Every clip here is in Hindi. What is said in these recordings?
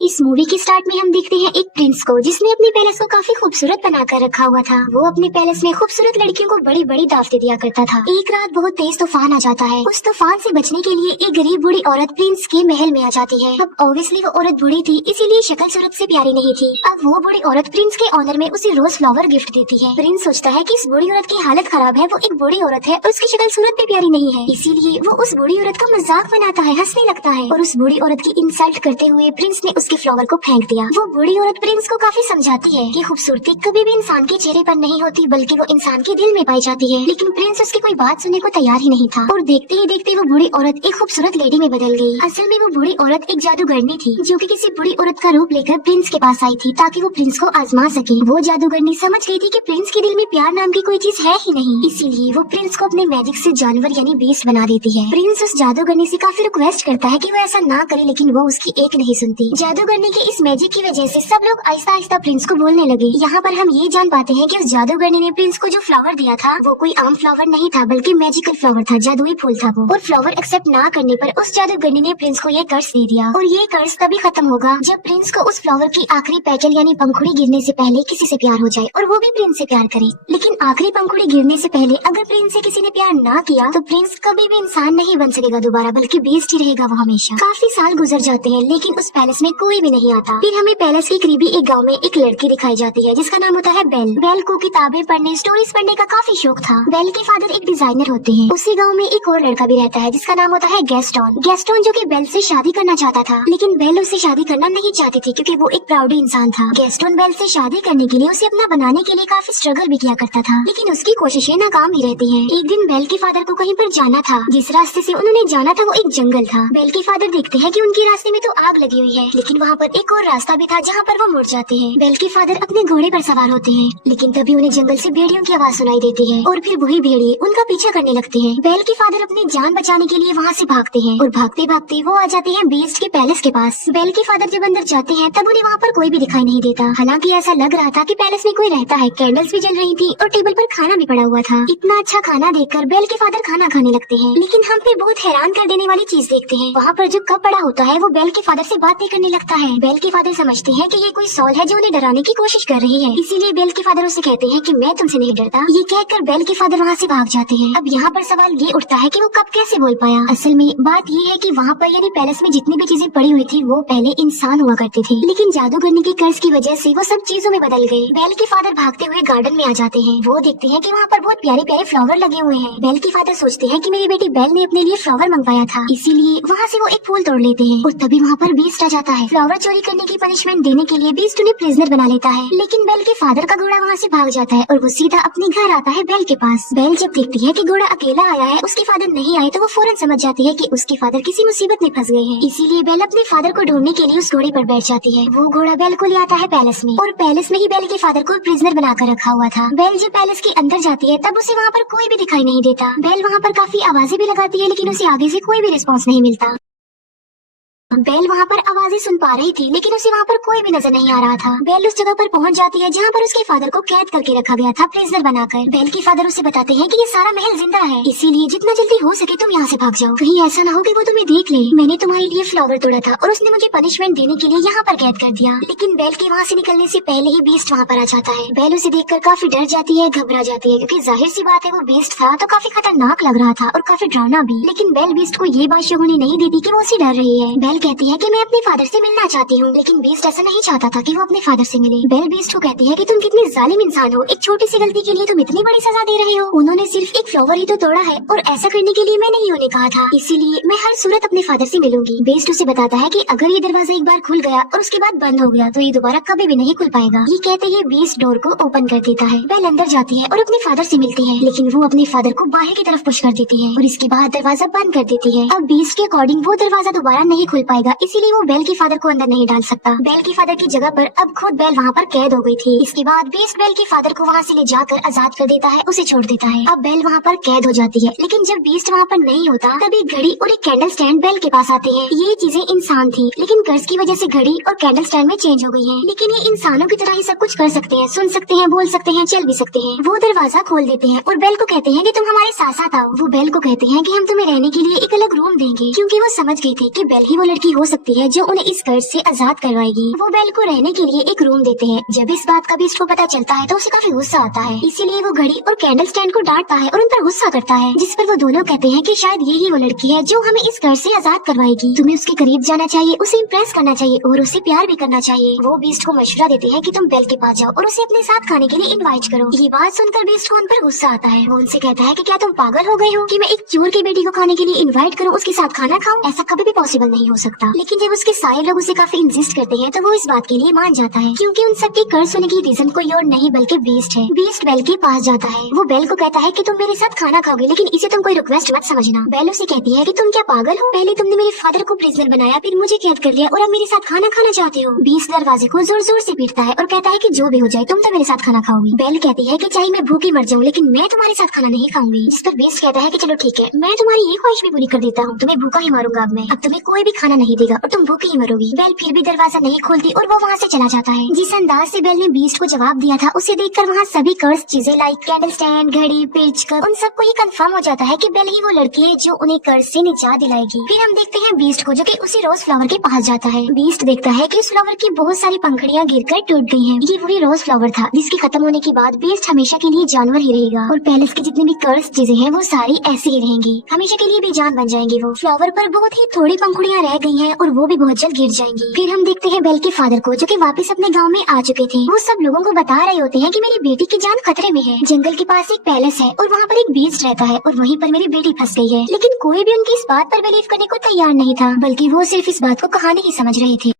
इस मूवी के स्टार्ट में हम देखते हैं एक प्रिंस को जिसने अपने पैलेस को काफी खूबसूरत बनाकर रखा हुआ था। वो अपने पैलेस में खूबसूरत लड़कियों को बड़ी बड़ी दावतें दिया करता था। एक रात बहुत तेज तूफान आ जाता है। उस तूफान से बचने के लिए एक गरीब बूढ़ी औरत प्रिंस के महल में आ जाती है। अब ऑब्वियसली वो औरत बूढ़ी थी, इसीलिए शक्ल सूरत से प्यारी नहीं थी। अब वो बूढ़ी औरत प्रिंस के ऑनर में उसे रोज फ्लावर गिफ्ट देती है। प्रिंस सोचता है कि इस बूढ़ी औरत की हालत खराब है, वो एक बूढ़ी औरत है और उसकी शक्ल सूरत भी प्यारी नहीं है, इसीलिए वो उस बूढ़ी औरत का मजाक बनाता है, हंसने लगता है और उस बूढ़ी औरत की इंसल्ट करते हुए प्रिंस ने उसके फ्लावर को फेंक दिया। वो बूढ़ी औरत प्रिंस को काफी समझाती है कि खूबसूरती कभी भी इंसान के चेहरे पर नहीं होती, बल्कि वो इंसान के दिल में पाई जाती है। लेकिन प्रिंस उसकी कोई बात सुनने को तैयार ही नहीं था और देखते ही देखते वो बूढ़ी औरत एक खूबसूरत लेडी में बदल गई। असल में वो बूढ़ी औरत एक जादूगरनी थी जो कि किसी बूढ़ी औरत का रूप लेकर प्रिंस के पास आई थी ताकि वो प्रिंस को आजमा सके। वो जादूगरनी समझ गई थी कि प्रिंस के दिल में प्यार नाम की कोई चीज है ही नहीं, इसीलिए वो प्रिंस को अपने मैजिक से जानवर यानी बीस्ट बना देती है। प्रिंस उस जादूगरनी से काफी रिक्वेस्ट करता है कि वो ऐसा ना करे, लेकिन वो उसकी एक नहीं सुनती। जादूगरनी के इस मैजिक की वजह से सब लोग आहिस्ता आहिस्ता प्रिंस को बोलने लगे। यहाँ पर हम ये जान पाते हैं कि उस जादूगरनी ने प्रिंस को जो फ्लावर दिया था वो कोई आम फ्लावर नहीं था, बल्कि मैजिकल फ्लावर था, जादुई फूल था वो। और फ्लावर एक्सेप्ट ना करने पर उस जादूगरनी ने प्रिंस को ये कर्ज दे दिया और ये कर्ज तभी खत्म होगा जब प्रिंस को उस फ्लावर की आखिरी पेटल यानी पंखुड़ी गिरने से पहले किसी से प्यार हो जाए और वो भी प्रिंस से प्यार करे। लेकिन आखिरी पंखुड़ी गिरने से पहले अगर प्रिंस से किसी ने प्यार ना किया तो प्रिंस कभी भी इंसान नहीं बन सकेगा दोबारा, बल्कि बीस्ट ही रहेगा वो हमेशा। काफी साल गुजर जाते हैं लेकिन उस पैलेस में कोई भी नहीं आता। फिर हमें पैलेस के करीबी एक गाँव में एक लड़की दिखाई जाती है जिसका नाम होता है बेल। बेल को किताबें पढ़ने, स्टोरीज पढ़ने का काफी शौक था। बेल के फादर एक डिजाइनर होते हैं। उसी गांव में एक और लड़का भी रहता है जिसका नाम होता है गैस्टोन। गैस्टोन जो कि बेल से शादी करना चाहता था, लेकिन बेल उससे शादी करना नहीं चाहती थी क्योंकि वो एक प्राउडी इंसान था। गैस्टोन बेल से शादी करने के लिए उसे अपना बनाने के लिए काफी स्ट्रगल भी किया करता था, लेकिन उसकी कोशिशें नाकाम ही रहती है। एक दिन बेल के फादर को कहीं पर जाना था। जिस रास्ते से उन्होंने जाना था वो एक जंगल था। बेल के फादर देखते हैं कि उनके रास्ते में तो आग लगी हुई है, लेकिन वहाँ पर एक और रास्ता भी था जहाँ पर वो मुड़ जाते हैं। बेल के फादर अपने घोड़े पर सवार होते हैं, लेकिन तभी उन्हें जंगल से भेड़ियों की आवाज सुनाई देती है और फिर वही भेड़िए उनका पीछा करने लगते हैं। बेल के फादर अपनी जान बचाने के लिए वहाँ से भागते हैं और भागते भागते वो आ जाते हैं बीस्ट के पैलेस के पास। बेल के फादर जब अंदर जाते हैं तब उन्हें वहाँ पर कोई भी दिखाई नहीं देता। हालांकि ऐसा लग रहा था कि पैलेस में कोई रहता है। कैंडल्स भी जल रही थी और टेबल पर खाना भी पड़ा हुआ था। इतना अच्छा खाना देखकर बेल के फादर खाना खाने लगते हैं, लेकिन हम फिर बहुत हैरान कर देने वाली चीज देखते हैं। वहाँ पर जो कप पड़ा होता है वो बेल के फादर से बातें करने लगता है। बेल के फादर समझते हैं कि ये कोई सॉल है जो उन्हें डराने की कोशिश कर रही है, इसीलिए बेल के फादर उसे कहते हैं कि मैं तुमसे नहीं डरता। ये कहकर बेल के फादर वहाँ से भाग जाते हैं। अब यहाँ पर सवाल ये उठता है कि वो कब कैसे बोल पाया। असल में बात ये है कि वहाँ पर यानी पैलेस में जितनी भी चीजें पड़ी हुई थी वो पहले इंसान हुआ करते थे, लेकिन जादूगरनी के कर्ज की वजह से वो सब चीजों में बदल गए। बेल के फादर भागते हुए गार्डन में आ जाते हैं। वो देखते हैं कि वहाँ पर बहुत प्यारे प्यारे फ्लावर लगे हुए हैं। बेल के फादर सोचते हैं कि मेरी बेटी बेल ने अपने लिए फ्लावर मंगवाया था, इसीलिए वहाँ से वो एक फूल तोड़ लेते हैं और तभी वहाँ पर बीस्ट आ जाता है। फ्लावर चोरी करने की पनिशमेंट देने के लिए बीस्ट उन्हें प्रिजनर बना लेता है, लेकिन बेल के फादर का घोड़ा वहाँ से भाग जाता है और वो सीधा अपने घर आता है बेल के पास। बेल जब देखती है कि घोड़ा अकेला आया है, उसके फादर नहीं आए, तो वो फौरन समझ जाती है कि उसके फादर किसी मुसीबत में फंस गए हैं, इसीलिए बेल अपने फादर को ढूंढने के लिए उस घोड़े पर बैठ जाती है। वो घोड़ा बेल को ले आता है पैलेस में और पैलेस में ही बेल के फादर को प्रिजनर बनाकर रखा हुआ था। बेल जब पैलेस के अंदर जाती है तब उसे वहाँ पर कोई भी दिखाई नहीं देता। बेल वहाँ पर काफी आवाजें भी लगाती है, लेकिन उसे आगे से कोई भी रिस्पॉन्स नहीं मिलता। बेल वहाँ पर आवाजें सुन पा रही थी, लेकिन उसे वहाँ पर कोई भी नजर नहीं आ रहा था। बेल उस जगह पर पहुँच जाती है जहाँ पर उसके फादर को कैद करके रखा गया था, प्रिजनर बनाकर। बेल के फादर उसे बताते हैं कि ये सारा महल जिंदा है, इसीलिए जितना जल्दी हो सके तुम यहाँ से भाग जाओ। कहीं ऐसा ना हो कि वो तुम्हें देख ले। मैंने तुम्हारे लिए फ्लावर तोड़ा था और उसने मुझे पनिशमेंट देने के लिए यहाँ पर कैद कर दिया। लेकिन बेल के वहाँ से निकलने से पहले ही बीस्ट वहाँ पर आ जाता है। बेल उसे देखकर काफी डर जाती है, घबरा जाती है, क्योंकि जाहिर सी बात है वो बीस्ट था तो काफी खतरनाक लग रहा था और काफी डरावना भी। लेकिन बेल बीस्ट को ये बात शो होने नहीं देती कि वो उसे डर रही है। बेल कहती है कि मैं अपने फादर से मिलना चाहती हूँ, लेकिन बीस्ट ऐसा नहीं चाहता था कि वो अपने फादर से मिले। बेल बीस्ट को कहती है कि तुम कितनी जालिम इंसान हो, एक छोटी सी गलती के लिए तुम इतनी बड़ी सजा दे रहे हो। उन्होंने सिर्फ एक फ्लावर ही तो तोड़ा है और ऐसा करने के लिए मैं नहीं उन्हें कहा था, इसीलिए मैं हर सूरत अपने फादर से मिलूंगी। बीस्ट उसे बताता है कि अगर ये दरवाजा एक बार खुल गया और उसके बाद बंद हो गया तो ये दोबारा कभी भी नहीं खुल पाएगा। ये कहते ही बीस्ट डोर को ओपन कर देता है। बेल अंदर जाती है और अपने फादर से मिलती है, लेकिन वो अपने फादर को बाहर की तरफ पुश कर देती है और इसके बाद दरवाजा बंद कर देती है। अब बीस्ट के अकॉर्डिंग वो दरवाजा दोबारा नहीं खुल पाएगा, इसीलिए वो बेल के फादर को अंदर नहीं डाल सकता। बेल के फादर की जगह पर अब खुद बेल वहाँ पर कैद हो गई थी। इसके बाद बीस्ट बेल के फादर को वहाँ से ले जाकर आजाद कर देता है, उसे छोड़ देता है। अब बेल वहाँ पर कैद हो जाती है, लेकिन जब बीस्ट वहाँ पर नहीं होता तभी घड़ी और एक कैंडल स्टैंड बेल के पास आते हैं। ये चीजें इंसान थी, लेकिन कर्ज की वजह से घड़ी और कैंडल स्टैंड में चेंज हो गई है। लेकिन ये इंसानों की तरह ही सब कुछ कर सकते हैं, सुन सकते हैं, बोल सकते हैं, चल भी सकते हैं। वो दरवाजा खोल देते हैं और बेल को कहते हैं कि तुम हमारे साथ साथ आओ। वो बेल को कहते हैं कि हम तुम्हें रहने के लिए एक अलग रूम देंगे, क्योंकि वो समझ गई थी कि बेल ही वो लड़की हो सकती है जो उन्हें इस कर्ज से आजाद करवाएगी। वो बेल को रहने के लिए एक रूम देते हैं। जब इस बात का बीस्ट को पता चलता है तो उसे काफी गुस्सा आता है, इसीलिए वो घड़ी और कैंडल स्टैंड को डांटता है और उन पर गुस्सा करता है, जिस पर वो दोनों कहते हैं कि शायद यही वो लड़की है जो हमें इस कर्ज से आजाद करवाएगी। तुम्हें उसके करीब जाना चाहिए, उसे इम्प्रेस करना चाहिए और उसे प्यार भी करना चाहिए। वो बीस्ट को मशवरा देते हैं कि तुम बेल के पास जाओ और उसे अपने साथ खाने के लिए इनवाइट करो। ये बात सुनकर बीस्ट को उन पर गुस्सा आता है। वो उनसे कहता है कि क्या तुम पागल हो गए हो कि मैं एक चोर की बेटी को खाने के लिए इनवाइट करूं, उसके साथ खाना खाऊं? ऐसा कभी भी पॉसिबल नहीं हो सकता। लेकिन जब उसके सारे लोग उसे काफी इंसिस्ट करते हैं तो वो इस बात के लिए मान जाता है, क्योंकि उन सबके कर्ज होने की रीजन कोई और नहीं बल्कि बीस्ट है। बीस्ट बेल के पास जाता है। वो बेल को कहता है कि तुम मेरे साथ खाना खाओगे, लेकिन इसे तुम कोई रिक्वेस्ट मत समझना। बेल उसे कहती है कि तुम क्या पागल हो? पहले तुमने मेरे फादर को प्रिजनर बनाया, फिर मुझे कैद कर लिया और अब मेरे साथ खाना खाना चाहते हो। बीस्ट दरवाजे को जोर जोर से पीटता है और कहता है कि जो भी हो जाए तुम तो मेरे साथ खाना खाओगी। बेल कहती है कि चाहे मैं भूखी मर जाऊँ लेकिन मैं तुम्हारे साथ खाना नहीं खाऊंगी। जिस पर बीस्ट कहता है कि चलो ठीक है, मैं तुम्हारी ये ख्वाहिश भी पूरी कर देता हूँ, तुम्हें भूखा ही मारूंगा अब तुम्हें कोई भी खाना नहीं देगा और तुम भूखी ही मरोगी। बेल फिर भी दरवाजा नहीं खोलती और वो वहाँ से चला जाता है। जिस अंदाज से बेल ने बीस्ट को जवाब दिया था उसे देखकर वहाँ सभी कर्ज चीजें लाइक कैंडल स्टैंड, घड़ी, पिच कप, उन सबको ही कंफर्म हो जाता है कि बेल ही वो लड़की है जो उन्हें कर्ज से निजात दिलाएगी। फिर हम देखते हैं बीस्ट को जो कि उसी रोज फ्लावर के पास जाता है। बीस्ट देखता है कि उस फ्लावर की बहुत सारी पंखुड़ियां गिरकर टूट गई हैं। ये वही रोज फ्लावर था जिसके खत्म होने के बाद बीस्ट हमेशा के लिए जानवर ही रहेगा और पैलेस की जितनी भी कर्ज चीजें हैं वो सारी ऐसी ही रहेंगी, हमेशा के लिए बेजान बन जाएंगी। वो फ्लावर पर बहुत ही थोड़ी पंखुड़ियां रह गई हैं और वो भी बहुत जल्द गिर जाएंगी। फिर हम देखते हैं बेल के फादर को जो कि वापस अपने गांव में आ चुके थे। वो सब लोगों को बता रहे होते हैं कि मेरी बेटी की जान खतरे में है। जंगल के पास एक पैलेस है और वहाँ पर एक बीस्ट रहता है और वहीं पर मेरी बेटी फंस गई है। लेकिन कोई भी उनकी इस बात पर बिलीव करने को तैयार नहीं था, बल्कि वो सिर्फ इस बात को कहानी ही समझ रहे थे।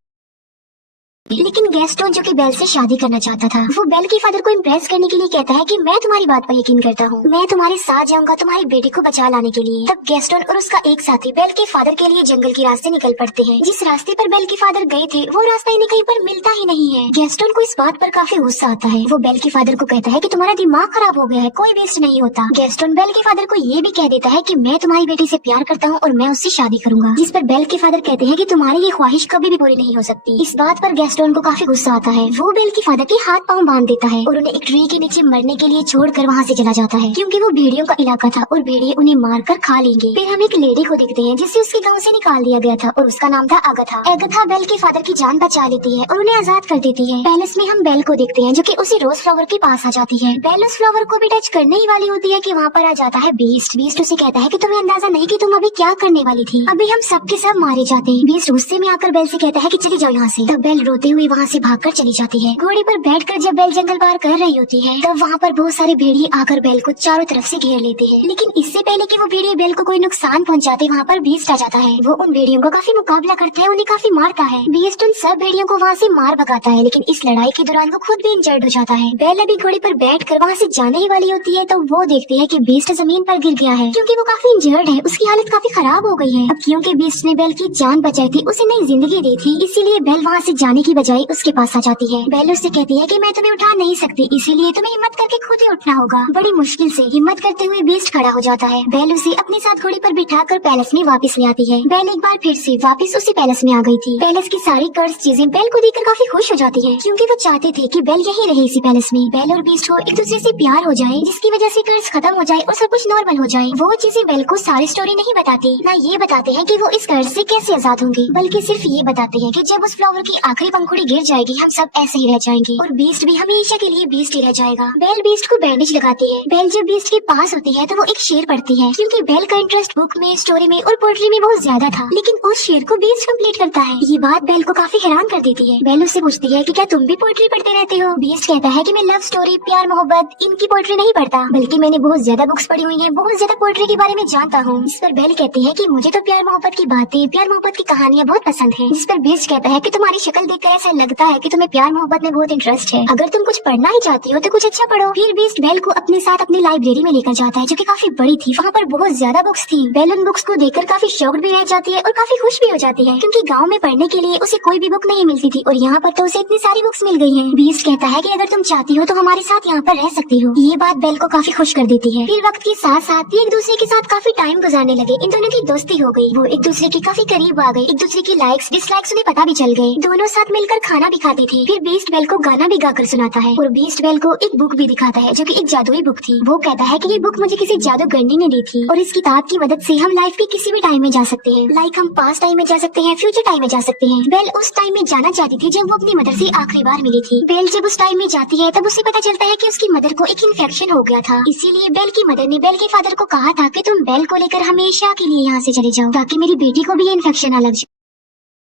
लेकिन गैस्टोन जो कि बेल से शादी करना चाहता था, वो बेल के फादर को इम्प्रेस करने के लिए कहता है कि मैं तुम्हारी बात पर यकीन करता हूँ, मैं तुम्हारे साथ जाऊंगा तुम्हारी बेटी को बचा लाने के लिए। तब गैस्टोन और उसका एक साथी बेल के फादर के लिए जंगल के रास्ते निकल पड़ते हैं। जिस रास्ते पर बेल के फादर गए थे वो रास्ता इन्हें कहीं पर मिलता ही नहीं है। गैस्टोन को इस बात पर काफी गुस्सा आता है। वो बेल के फादर को कहता है कि तुम्हारा दिमाग खराब हो गया है, कोई वेस्ट नहीं होता। गैस्टोन बेल के फादर को ये भी कह देता है कि मैं तुम्हारी बेटी से प्यार करता हूँ और मैं उससे शादी करूंगा। जिस पर बेल के फादर कहते हैं कि तुम्हारी ये ख्वाहिश कभी भी पूरी नहीं हो सकती। इस बात पर गैस्टोन को काफी गुस्सा आता है। वो बेल के फादर के हाथ पांव बांध देता है और उन्हें एक ट्री के नीचे मरने के लिए छोड़कर वहाँ से चला जाता है, क्योंकि वो भेड़ियों का इलाका था और भेड़िए उन्हें मारकर खा लेंगे। फिर हम एक लेडी को देखते हैं जिसे उसके गांव से निकाल दिया गया था और उसका नाम था अगथा। अगथा बेल के फादर की जान बचा लेती है और उन्हें आजाद कर देती है। पैलेस में हम बेल को देखते हैं जो कि उसी रोज फ्लावर के पास आ जाती है। बेल उस फ्लावर को भी टच करने ही वाली होती है कि वहाँ पर आ जाता है बीस्ट। बीस्ट उसे कहता है कि तुम्हें अंदाजा नहीं कि तुम अभी क्या करने वाली थी, अभी हम सबके सब मारे जाते हैं। बीस्ट गुस्से में आकर बेल से कहता है कि चली जाओ यहाँ से। तब बेल रोते हुए वहाँ से भागकर चली जाती है। घोड़े पर बैठकर जब बेल जंगल पार कर रही होती है तब वहाँ पर बहुत सारे भेड़िए आकर बेल को चारों तरफ से घेर लेते हैं। लेकिन इससे पहले कि वो भेड़िए बेल को कोई नुकसान पहुँचाते वहाँ पर बीस्ट आ जाता है। वो उन भेड़ियों का काफी मुकाबला करता है, उन्हें काफी मारता है। बीस्ट उन सब भेड़ियों को वहाँ से मार भगाता है, लेकिन इस लड़ाई के दौरान वो खुद भी इंजर्ड हो जाता है। बेल अभी घोड़े पर बैठकर वहाँ से जाने ही वाली होती है तो वो देखती है कि बीस्ट जमीन पर गिर गया है, क्योंकि वो काफी इंजर्ड है, उसकी हालत काफी खराब हो गई है। अब क्योंकि बीस्ट ने बेल की जान बचाई थी, उसे नई जिंदगी दी थी, इसीलिए बेल वहाँ से जाने की बजाय उसके पास आ जाती है। बेल उससे कहती है कि मैं तुम्हें उठा नहीं सकती, इसीलिए तुम्हें हिम्मत करके खुद ही उठना होगा। बड़ी मुश्किल से हिम्मत करते हुए बीस्ट खड़ा हो जाता है। बेल उसे अपने साथ घोड़े पर बिठाकर पैलेस में वापस ले आती है। बेल एक बार फिर से वापस उसी पैलेस में आ गई थी। पैलेस की सारी कर्ज चीजें बेल को देखकर काफी खुश हो जाती है, क्योंकि वो चाहते थे कि बेल यही रहे इसी पैलेस में। बेल और बीस्ट को एक दूसरे से प्यार हो जाए, जिसकी वजह से कर्ज खत्म हो जाए और सब कुछ नॉर्मल हो जाए। वो चीजें बेल को सारी स्टोरी नहीं बताती, ना ये बताते हैं कि वो इस कर्ज से कैसे आजाद होंगे, बल्कि सिर्फ ये बताते हैं कि जब उस फ्लावर की आखिरी पंखुड़ी गिर जाएगी हम सब ऐसे ही रह जाएंगे और बीस्ट भी हमेशा के लिए बीस्ट ही रह जाएगा। बेल बीस्ट को बैंडेज लगाती है। बेल जब बीस्ट के पास होती है तो वो एक शेर पढ़ती है, क्योंकि बेल का इंटरेस्ट बुक में, स्टोरी में और पोएट्री में बहुत ज्यादा था, लेकिन उस शेर को बीस्ट कंप्लीट करता है। ये बात बेल को काफी हैरान कर देती है। बेल उससे पूछती है कि क्या तुम भी पोएट्री पढ़ते रहते हो? बीस्ट कहता है कि मैं लव स्टोरी, प्यार मोहब्बत, इनकी पोएट्री नहीं पढ़ता, बल्कि मैंने बहुत ज्यादा बुक्स पढ़ी हुई है, बहुत ज्यादा पोएट्री के बारे में जानता हूँ। इस पर बेल कहती है कि मुझे तो प्यार मोहब्बत की बातें, प्यार मोहब्बत की कहानियाँ बहुत पसंद है। जिस पर बीस्ट कहता है कि तुम्हारी शक्ल देखकर ऐसा लगता है कि तुम्हें प्यार मोहब्बत में बहुत इंटरेस्ट है, अगर तुम कुछ पढ़ना ही चाहती हो तो कुछ अच्छा पढ़ो। फिर बीस्ट बेल को अपने साथ अपनी लाइब्रेरी में लेकर जाता है, जो कि काफी बड़ी थी। वहाँ पर बहुत ज्यादा बुक्स थी। बेल उन बुक्स को देखकर काफी शॉक्ड भी रह जाती है और काफी खुश भी हो जाती है, क्योंकि गांव में पढ़ने के लिए उसे कोई भी बुक नहीं मिलती थी और यहाँ पर तो उसे इतनी सारी बुक्स मिल गई हैं। बीस्ट कहता है कि अगर तुम चाहती हो तो हमारे साथ यहाँ पर रह सकती हो। ये बात बेल को काफी खुश कर देती है। फिर वक्त के साथ साथ ये एक दूसरे के साथ काफी टाइम गुजारने लगे। इन दोनों की दोस्ती हो गई, वो एक दूसरे के काफी करीब आ गए। एक दूसरे की लाइक्स डिसलाइक्स उन्हें पता भी चल गए। दोनों साथ मिलकर खाना भी खाते थे। फिर बीस्ट बेल को गाना भी गाकर सुनाता है और बीस्ट बेल को एक बुक भी दिखाता है जो कि एक जादुई बुक थी। वो कहता है कि ये बुक मुझे किसी जादूगरनी ने दी थी और इस किताब की मदद से हम लाइफ के किसी भी टाइम में जा सकते हैं। लाइक हम पास्ट टाइम में जा सकते हैं, फ्यूचर टाइम में जा सकते हैं। बेल उस टाइम में जाना चाहती थी जब वो अपनी मदर से आखिरी बार मिली थी। बेल जब उस टाइम में जाती है तब उसे पता चलता है कि उसकी मदर को एक इन्फेक्शन हो गया था। इसीलिए बेल की मदर ने बेल के फादर को कहा था कि तुम बेल को लेकर हमेशा के लिए यहाँ से चले जाओ ताकि मेरी बेटी को भी ये इन्फेक्शन ना लग जाए।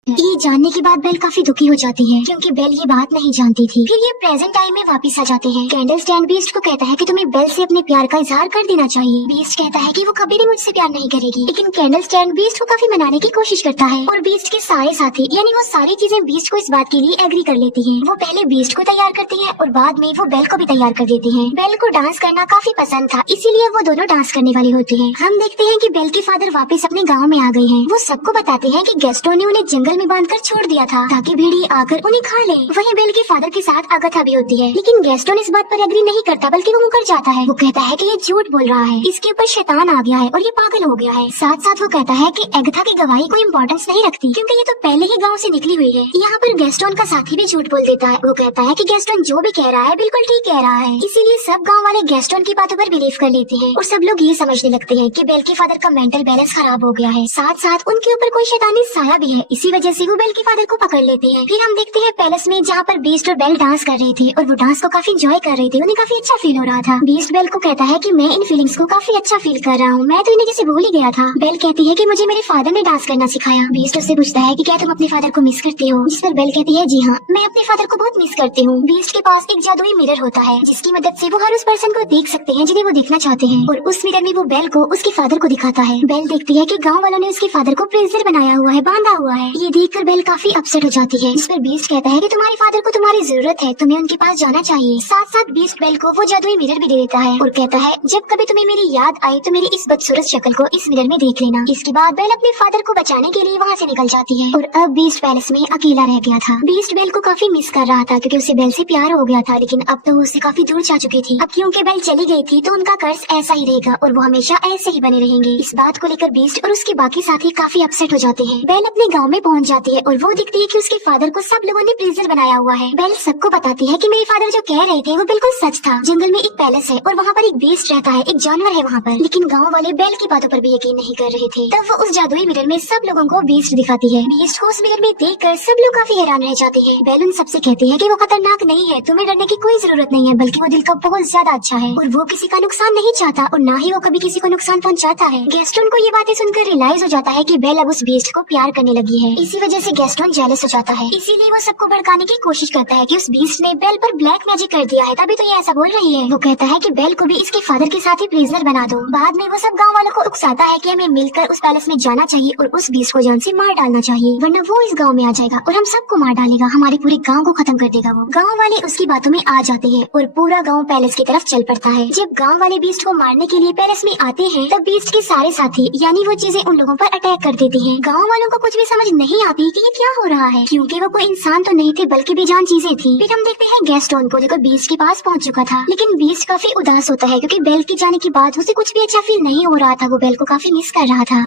ये जानने के बाद बेल काफी दुखी हो जाती है क्योंकि बेल ये बात नहीं जानती थी। फिर ये प्रेजेंट टाइम में वापस आ जाते हैं। कैंडल स्टैंड बीस्ट को कहता है कि तुम्हें बेल से अपने प्यार का इजहार कर देना चाहिए। बीस्ट कहता है कि वो कभी भी मुझसे प्यार नहीं करेगी, लेकिन कैंडल स्टैंड बीस्ट को काफी मनाने की कोशिश करता है और बीस्ट के सारे साथी यानी वो सारी चीजें बीस्ट को इस बात के लिए एग्री कर लेती है। वो पहले बीस्ट को तैयार करती है और बाद में वो बेल को भी तैयार कर देती है। बेल को डांस करना काफी पसंद था, इसीलिए वो दोनों डांस करने वाले होते हैं। हम देखते हैं कि बेल के फादर वापस अपने गाँव में आ गए हैं। वो सबको बताते हैं कि गैस्टो ने उन्हें जंगल में बांधकर छोड़ दिया था ताकि भेड़िए आकर उन्हें खा ले। वहीं बेल के फादर के साथ अगाथा भी होती है, लेकिन गैस्टोन इस बात पर एग्री नहीं करता बल्कि वो मुकर जाता है। वो कहता है कि ये झूठ बोल रहा है, इसके ऊपर शैतान आ गया है और ये पागल हो गया है। साथ साथ वो कहता है कि अगाथा की गवाही कोई इम्पोर्टेंस नहीं रखती क्योंकि ये तो पहले ही गाँव से निकली हुई है। यहाँ पर गैस्टोन का साथी भी झूठ बोल देता है। वो कहता है कि गैस्टोन जो भी कह रहा है बिल्कुल ठीक कह रहा है, इसीलिए सब गाँव वाले गैस्टोन की बातों पर बिलीव कर लेते हैं और सब लोग ये समझने लगते हैं कि बेल के फादर का मेंटल बैलेंस खराब हो गया है। साथ साथ उनके ऊपर कोई शैतानी साया भी है, इसी वजह से वो बेल के फादर को पकड़ लेते हैं। फिर हम देखते हैं पैलेस में जहाँ पर बीस्ट और बेल डांस कर रहे थे और वो डांस को काफी एंजॉय कर रहे थे। उन्हें काफी अच्छा फील हो रहा था। बीस्ट बेल को कहता है कि मैं इन फीलिंग्स को काफी अच्छा फील कर रहा हूँ, मैं तो इन्हें जैसे भूल ही गया था। बेल कहती है कि मुझे मेरे फादर ने डांस करना सिखाया। बीस्ट उससे पूछता है कि क्या तुम अपने फादर को मिस करते हो, जिस पर बेल कहती है जी हाँ, मैं अपने फादर को बहुत मिस करती हूँ। बीस्ट के पास एक जादुई मिरर होता है जिसकी मदद से वो हर उस पर्सन को देख सकते हैं जिन्हें वो देखना चाहते हैं और उस मिरर में वो बेल को उसके फादर को दिखाता है। बेल देखती है कि गाँव वालों ने उसके फादर को प्रिजनर बनाया हुआ है, बांधा हुआ है। ये देखकर बेल काफी अपसेट हो जाती है, जिस पर बीस्ट कहता है कि तुम्हारे फादर को तुम्हारी जरूरत है, तुम्हें उनके पास जाना चाहिए। साथ साथ बीस्ट बेल को वो जादुई मिरर भी दे देता है और कहता है जब कभी तुम्हें मेरी याद आई तो मेरी इस बदसूरत शक्ल को इस मिरर में देख लेना। इसके बाद बेल अपने फादर को बचाने के लिए वहाँ से निकल जाती है और अब बीस्ट पैलेस में अकेला रह गया था। बीस्ट बेल को काफी मिस कर रहा था क्योंकि उसे बेल से प्यार हो गया था, लेकिन अब तो वो उससे काफी दूर जा चुकी थी। अब क्योंकि बेल चली गई थी तो उनका कर्ज ऐसा ही रहेगा और वो हमेशा ऐसे ही बने रहेंगे। इस बात को लेकर बीस्ट और उसके बाकी साथी काफी अपसेट हो जाते हैं। बेल अपने गाँव में पहुँच जाती है और वो दिखती है कि उसके फादर को सब लोगों ने प्रिजनर बनाया हुआ है। बेल सबको बताती है कि मेरे फादर जो कह रहे थे वो बिल्कुल सच था। जंगल में एक पैलेस है और वहाँ पर एक बीस्ट रहता है, एक जानवर है वहाँ पर, लेकिन गाँव वाले बेल की बातों पर भी यकीन नहीं कर रहे थे। तब वो उस जादुई मिरर में सब लोगों को बीस्ट दिखाती है। बीस्ट को उस मिरर में देखकर सब लोग काफी हैरान रह जाते हैं। बेल उन सबसे कहती है कि वो खतरनाक नहीं है, तुम्हें डरने की कोई जरूरत नहीं है, बल्कि वो दिल का बहुत ज्यादा अच्छा है और वो किसी का नुकसान नहीं चाहता और न ही वो कभी किसी को नुकसान पहुँचाता है। गैस्टोन को ये बातें सुनकर रियलाइज हो जाता है कि बेल अब उस बीस्ट को प्यार करने लगी है। इसी वजह से गैस्टोन जेलस हो जाता है, इसीलिए वो सबको भड़काने की कोशिश करता है कि उस बीस्ट ने बेल पर ब्लैक मैजिक कर दिया है, तभी तो ये ऐसा बोल रही है। वो कहता है कि बेल को भी इसके फादर के साथ ही प्रिजनर बना दो। बाद में वो सब गांव वालों को उकसाता है कि हमें मिलकर उस पैलेस में जाना चाहिए और उस बीस्ट को जान से मार डालना चाहिए, वरना वो इस गांव में आ जाएगा और हम सबको मार डालेगा, हमारे पूरे गांव को खत्म कर देगा। वो गांव वाले उसकी बातों में आ जाते हैं और पूरा गांव पैलेस की तरफ चल पड़ता है। जब गांव वाले बीस्ट को मारने के लिए पैलेस में आते हैं तब बीस्ट के सारे साथी यानी वो चीजें उन लोगों पर अटैक कर देती है। गाँव वालों को कुछ भी समझ नहीं आती कि ये क्या हो रहा है, क्योंकि वो कोई इंसान तो नहीं थे बल्कि बेजान चीजें थी। फिर हम देखते हैं गैस्टोन को जो बीस्ट के पास पहुंच चुका था, लेकिन बीस्ट काफी उदास होता है क्योंकि बेल के जाने के बाद उसे कुछ भी अच्छा फील नहीं हो रहा था। वो बेल को काफी मिस कर रहा था।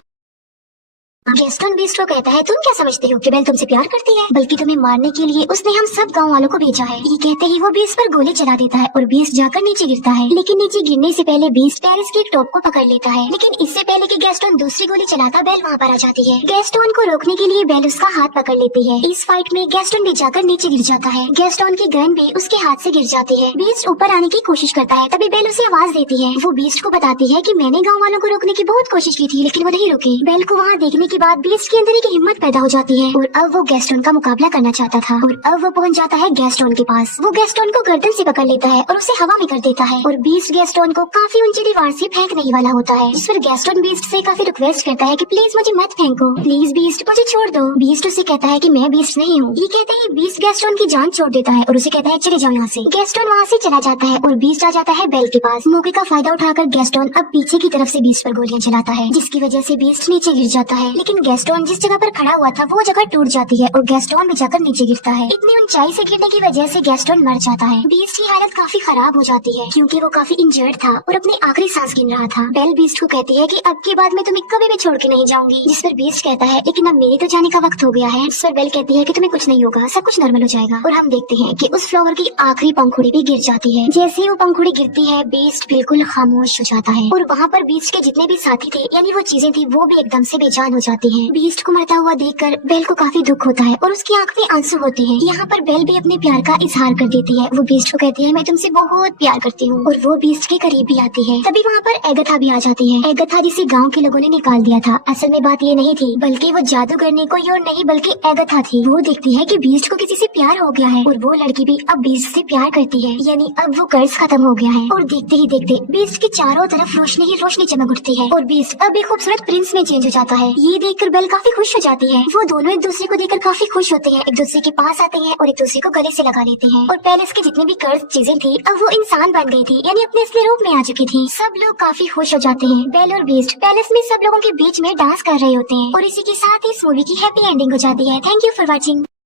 गैस्टोन बीस्ट को कहता है तुम क्या समझते हो कि बेल तुमसे प्यार करती है, बल्कि तुम्हें मारने के लिए उसने हम सब गांव वालों को भेजा है। ये कहते ही वो बीस्ट पर गोली चला देता है और बीस्ट जाकर नीचे गिरता है, लेकिन नीचे गिरने से पहले बीस्ट पैरिस की एक टॉप को पकड़ लेता है। लेकिन इससे पहले कि गैस्टोन दूसरी गोली चलाता बेल वहाँ पर आ जाती है। गैस्टोन को रोकने के लिए बेल उसका हाथ पकड़ लेती है। इस फाइट में गैस्टोन भी जाकर नीचे गिर जाता है। गैस्टोन की गन भी उसके हाथ से गिर जाती है। बीस्ट ऊपर आने की कोशिश करता है, तभी बेल उसे आवाज देती है। वो बीस्ट को बताती है कि मैंने गाँव वालों को रोकने की बहुत कोशिश की थी, लेकिन वो नहीं रुके। बेल को वहाँ देखने के बाद बीस्ट के अंदर की हिम्मत पैदा हो जाती है और अब वो गैस्टोन का मुकाबला करना चाहता था और अब वो पहुंच जाता है गैस्टोन के पास। वो गैस्टोन को गर्दन से पकड़ लेता है और उसे हवा में कर देता है और बीस्ट गैस्टोन को काफी ऊंची दीवार से फेंकने ही वाला होता है, जिस पर गैस्टोन बीस्ट से काफी रिक्वेस्ट करता है कि प्लीज मुझे मत फेंको, प्लीज बीस्ट मुझे छोड़ दो। बीस्ट उसे कहता है कि मैं बीस्ट नहीं हूँ। ये कहते ही बीस्ट गैस्टोन की जान छोड़ देता है और उसे कहता है चले जाओ यहाँ से। गैस्टोन वहाँ से चला जाता है और बीस्ट आ जाता है बेल के पास। मौके का फायदा उठाकर गैस्टोन अब पीछे की तरफ से बीस्ट पर गोलियां चलाता है, जिसकी वजह से बीस्ट नीचे गिर जाता है। लेकिन गैस्टोन जिस जगह पर खड़ा हुआ था वो जगह टूट जाती है और गैस्टोन भी जाकर नीचे गिरता है। इतनी ऊंचाई से गिरने की वजह से गैस्टोन मर जाता है। बीस्ट की हालत काफी खराब हो जाती है क्योंकि वो काफी इंजर्ड था और अपनी आखिरी सांस गिन रहा था। बेल बीस्ट को कहती है कि अब के बाद मैं तुम्हें कभी भी छोड़ के नहीं जाऊंगी, जिस पर बीस्ट कहता है लेकिन अब मेरे तो जाने का वक्त हो गया है। जिस पर बेल कहती है कि तुम्हें कुछ नहीं होगा, सब कुछ नॉर्मल हो जाएगा। और हम देखते हैं कि उस फ्लावर की आखिरी पंखुड़ी भी गिर जाती है। जैसे ही वो पंखुड़ी गिरती है बीस्ट बिल्कुल खामोश हो जाता है और वहाँ पर बीस्ट के जितने भी साथी थे यानी वो चीजें थी वो भी एकदम से बेजान हो जाती हैं। बीस्ट को मरता हुआ देखकर बेल को काफी दुख होता है और उसकी आंख में आंसू होते हैं। यहाँ पर बेल भी अपने प्यार का इजहार कर देती है। वो बीस्ट को कहती है मैं तुमसे बहुत प्यार करती हूँ और वो बीस्ट के करीब भी आती है। तभी वहाँ पर एगथा भी आ जाती है। एगथा जिसे गाँव के लोगों ने निकाल दिया था, असल में बात ये नहीं थी बल्कि वो जादूगर ने कोई और नहीं बल्कि एगथा थी। वो देखती है कि बीस्ट को किसी से प्यार हो गया है और वो लड़की भी अब बीस्ट से प्यार करती है, यानी अब वो कर्ज खत्म हो गया है। और देखते ही देखते बीस्ट की चारों तरफ रोशनी ही रोशनी चमक उठती है और बीस्ट अब एक खूबसूरत प्रिंस में चेंज हो जाता है। ये देखकर बेल काफी खुश हो जाती है। वो दोनों एक दूसरे को देखकर काफी खुश होते हैं, एक दूसरे के पास आते हैं और एक दूसरे को गले से लगा लेते हैं। और पैलेस की जितनी भी कर्ज चीजें थी अब वो इंसान बन गई थी, यानी अपने असली रूप में आ चुकी थी। सब लोग काफी खुश हो जाते हैं। बेल और बीस्ट पैलेस में सब लोगों के बीच में डांस कर रहे होते हैं और इसी के साथ ही इस मूवी की हैप्पी एंडिंग हो जाती है। Thank you for watching.